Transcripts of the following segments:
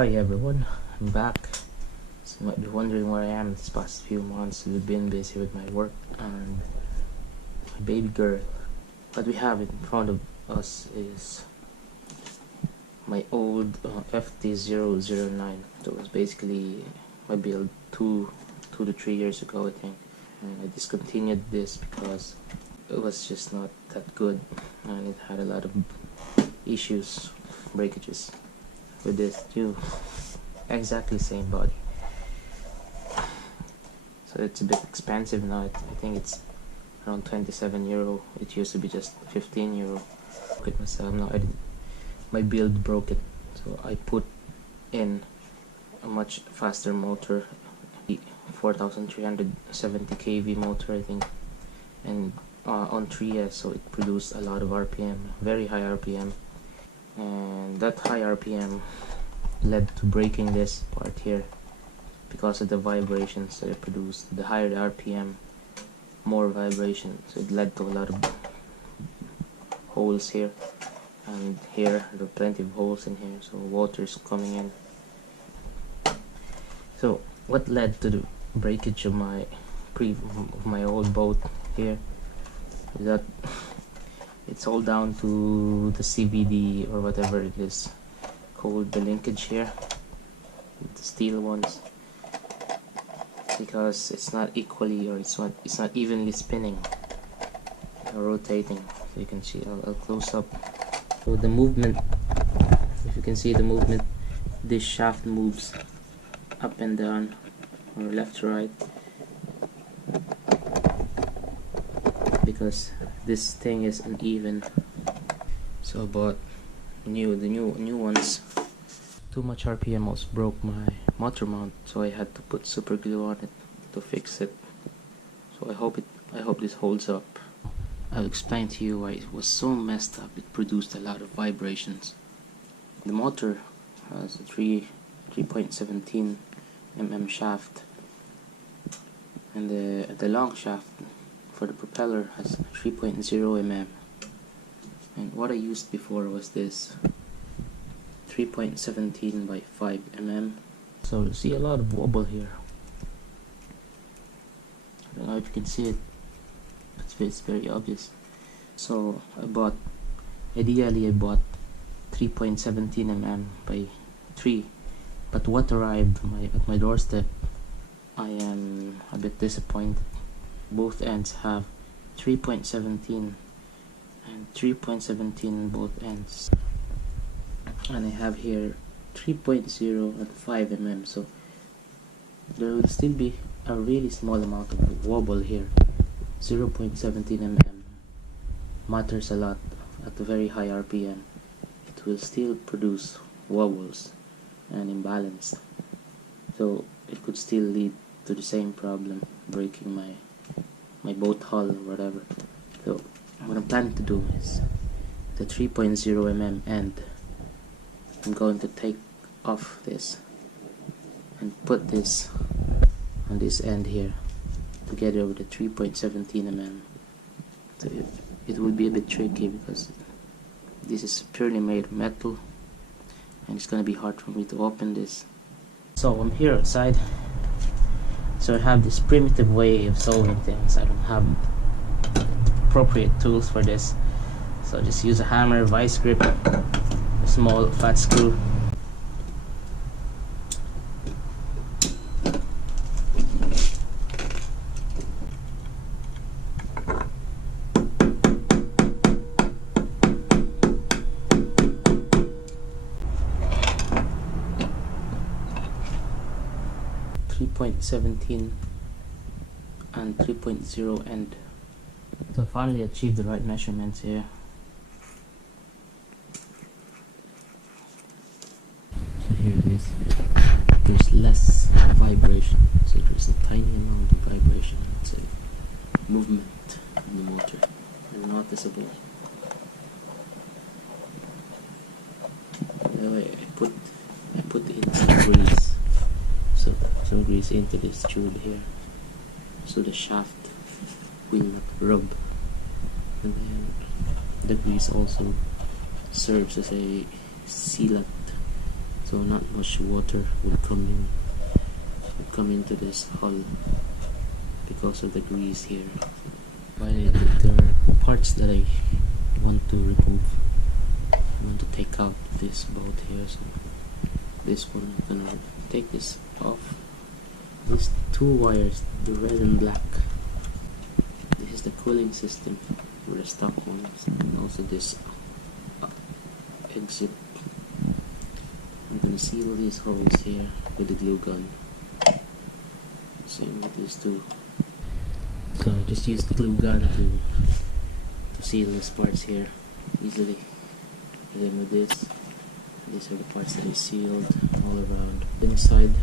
Hi everyone, I'm back. So you might be wondering where I am this past few months. We've been busy with my work and my baby girl. What we have in front of us is my old FT009. That was basically my build two to 3 years ago, I think. And I discontinued this because it was just not that good and it had a lot of issues, breakages. With this too, exactly same body, so it's a bit expensive now. I think it's around 27 euro. It used to be just 15 euro. Look at myself now. My build broke it, so I put in a much faster motor, 4370 kV motor, I think, and on 3S, so it produced a lot of RPM, very high RPM. And that high RPM led to breaking this part here because of the vibrations that it produced. The higher the RPM, more vibration, so it led to a lot of holes here and here. There are plenty of holes in here, so water's coming in. So what led to the breakage of my old boat here is that it's all down to the CVD or whatever it is called, the linkage here, the steel ones, because it's not equally, or it's not evenly spinning or rotating. So you can see, I'll close up. So the movement, if you can see the movement, this shaft moves up and down or left to right because this thing is uneven. So I bought the new ones. Too much RPM almost broke my motor mount, so I had to put super glue on it to fix it. So I hope this holds up. I'll explain to you why it was so messed up. It produced a lot of vibrations. The motor has a 3.17 mm shaft, and the long shaft for the propeller has 3.0 mm, and what I used before was this 3.17 by 5 mm. So you see a lot of wobble here. I don't know if you can see it, but it's very obvious. So ideally I bought 3.17 mm by 3, but what arrived at my doorstep, I am a bit disappointed. Both ends have 3.17 and 3.17 both ends, and I have here 3.0 and 5 mm, so there will still be a really small amount of wobble here. 0.17 mm matters a lot at a very high RPM. It will still produce wobbles and imbalance, so it could still lead to the same problem, breaking my boat hull or whatever. So what I'm planning to do is the 3.0 mm end, I'm going to take off this and put this on this end here together with the 3.17 mm. So it will be a bit tricky because this is purely made of metal and it's going to be hard for me to open this. So I'm here outside. So I have this primitive way of solving things. I don't have appropriate tools for this, so I just use a hammer, vice grip, a small fat screw. .17 and 3.0 end. So I finally achieved the right measurements here. So here it is. There's less vibration, so there's a tiny amount of vibration. It's a movement in the motor, and noticeable. By the way, I put in some grease. So some grease into this tube here, so the shaft will not rub. And then the grease also serves as a sealant, so not much water would come into this hull because of the grease here. Finally, there are parts that I want to remove. I want to take out this boat here, so this one I'm gonna take this off. These two wires, the red and black, this is the cooling system for the stock ones, and also this exit. I'm gonna seal these holes here with the glue gun. Same with these two. So I just use the glue gun to seal these parts here easily. And then with this, these are the parts that I sealed all around the inside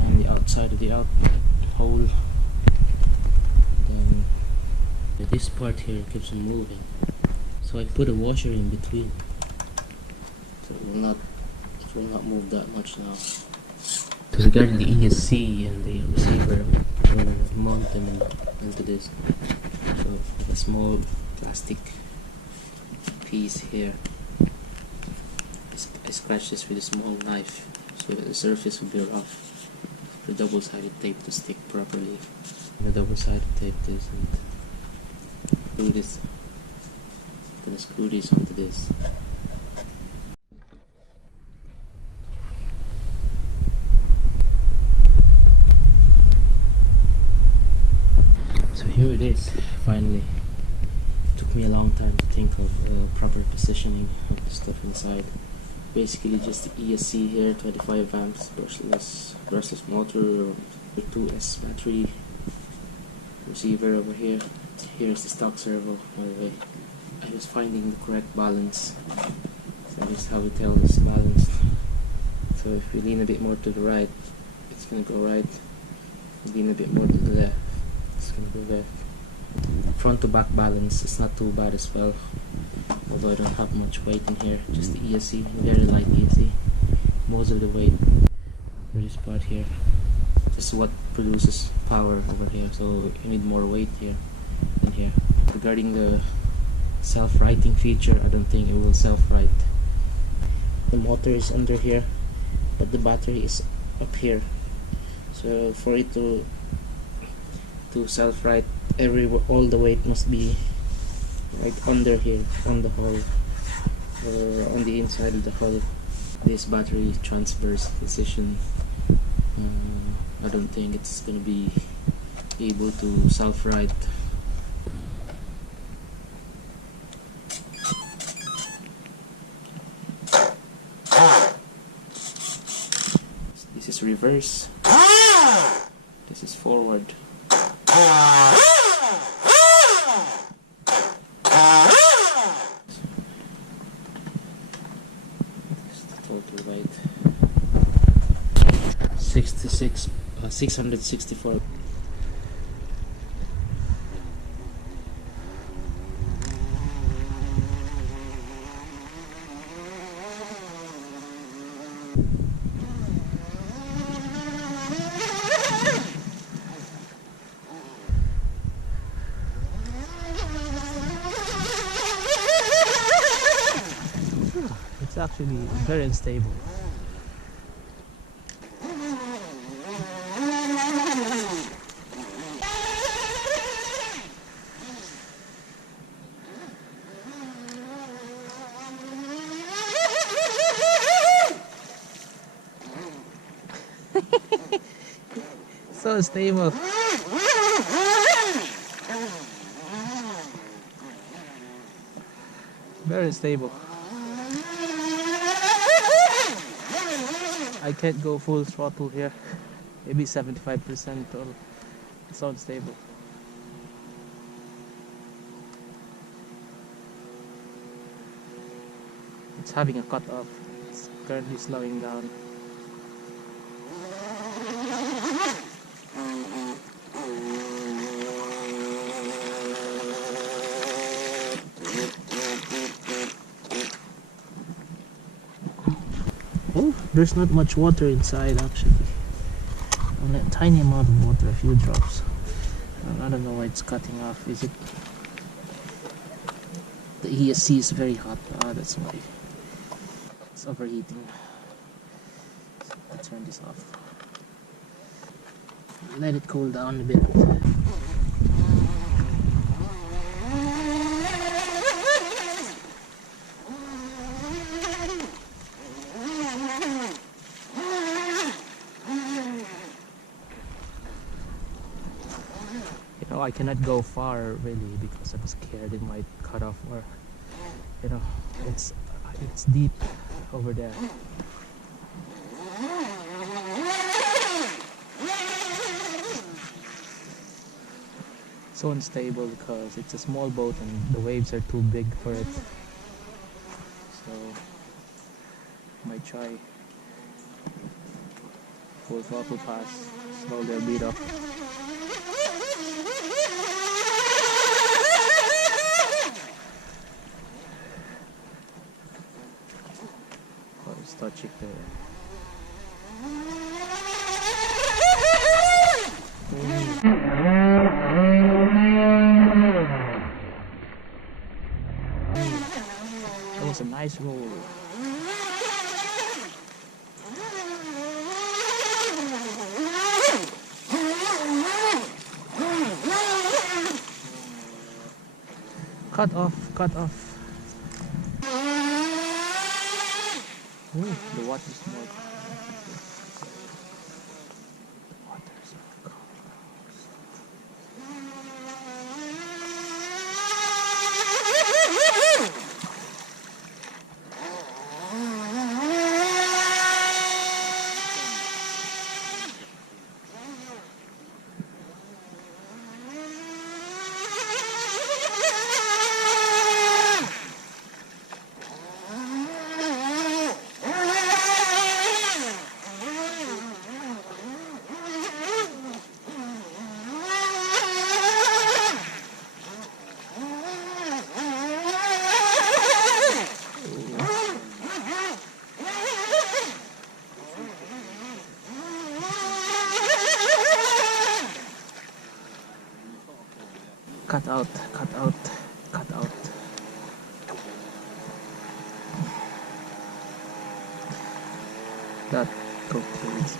and the outside of the out hole. Then this part here keeps on moving, so I put a washer in between, so it will not move that much now. So regarding the ESC and the receiver, we'll mount them into this. So with a small plastic piece here, I scratch this with a small knife so that the surface will be rough. The double-sided tape to stick properly. The double-sided tape this and do this. I'm gonna screw this onto this. So here it is, finally. It took me a long time to think of proper positioning of the stuff inside. Basically just the ESC here, 25 amps, brushless motor, 2S battery, receiver over here. Here's the stock servo. By the way, I was finding the correct balance. So this is how we tell it's balanced. So if we lean a bit more to the right, it's gonna go right. Lean a bit more to the left, it's gonna go left. Front to back balance is not too bad as well, although I don't have much weight in here, just the ESC, very light ESC. Most of the weight for this part here. This is what produces power over here, so you need more weight here than here. Regarding the self-righting feature, I don't think it will self-right. The motor is under here, but the battery is up here. So for it to self-right, all the weight must be right under here on the hull or on the inside of the hull. This battery transverse position, I don't think it's gonna be able to self-right. This is reverse, this is forward. Total weight 664. It's actually very unstable. So stable. Very stable. I can't go full throttle here. Maybe 75% or it's unstable. It's having a cut off. It's currently slowing down. Oh, there's not much water inside actually. Only a tiny amount of water, a few drops. I don't know why it's cutting off. Is it? The ESC is very hot. That's why it's overheating. turn this off. Let it cool down a bit. You know, I cannot go far really because I'm scared it might cut off, or you know, it's deep over there. So unstable because it's a small boat and the waves are too big for it. So might try full throttle pass, slow their beat up. Oh, it's touching there. That was a nice roll. Cut off. Ooh, the water's more. Cut out. That concludes.